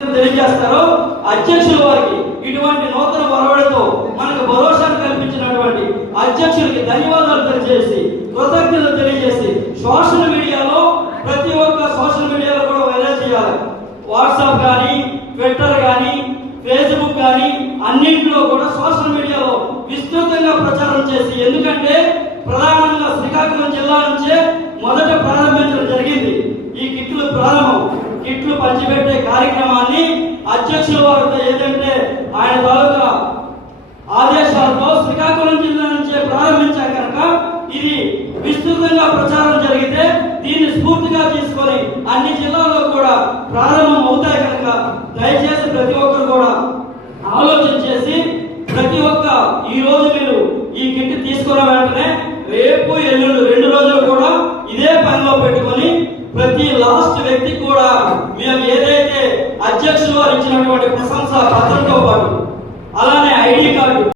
తెలియజేస్తారో అధ్యక్షుల వారికి ఇటువంటి నూతన వరవడితో మనకు భరోసాను కల్పించినటువంటి అధ్యక్షులకి ధన్యవాదాలు తెలియజేసి కృతజ్ఞతలు తెలియజేసి సోషల్ మీడియాలో ప్రతి ఒక్క సోషల్ మీడియాలో కూడా వైరల్ చేయాలి. వాట్సాప్ కానీ, ట్విట్టర్ కానీ, ఫేస్బుక్ కానీ అన్నింటిలో కూడా సోషల్ మీడియాలో విస్తృతంగా ప్రచారం చేసి, ఎందుకంటే ప్రధానంగా శ్రీకాకుళం జిల్లా నుంచే మొదట ప్రారంభించడం జరిగింది. ఈ కిట్లు పంచిపెట్టే కార్యక్రమాన్ని అధ్యక్షుల వారితో ఏదంటే ఆయన తాలూకా ఆదేశాలతో శ్రీకాకుళం జిల్లా నుంచే ప్రారంభించాం కనుక ఇది విస్తృతంగా ప్రచారం జరిగితే దీన్ని స్ఫూర్తిగా తీసుకొని అన్ని జిల్లాల్లో కూడా ప్రారంభం అవుతాయి కనుక దయచేసి ప్రతి ఒక్కరు కూడా ఆలోచన చేసి ప్రతి ఒక్క ఈ రోజు మీరు ఈ కిట్ తీసుకున్న వెంటనే రేపు ఎల్లుండి 2 రోజులు కూడా ఇదే పనిలో పెట్టుకొని ప్రతి లాస్ట్ వ్యక్తి కూడా మేము ఏదైతే అధ్యక్షులు వారు ఇచ్చినటువంటి ప్రశంసా పత్రంతో పాటు అలానే ఐడి కార్డు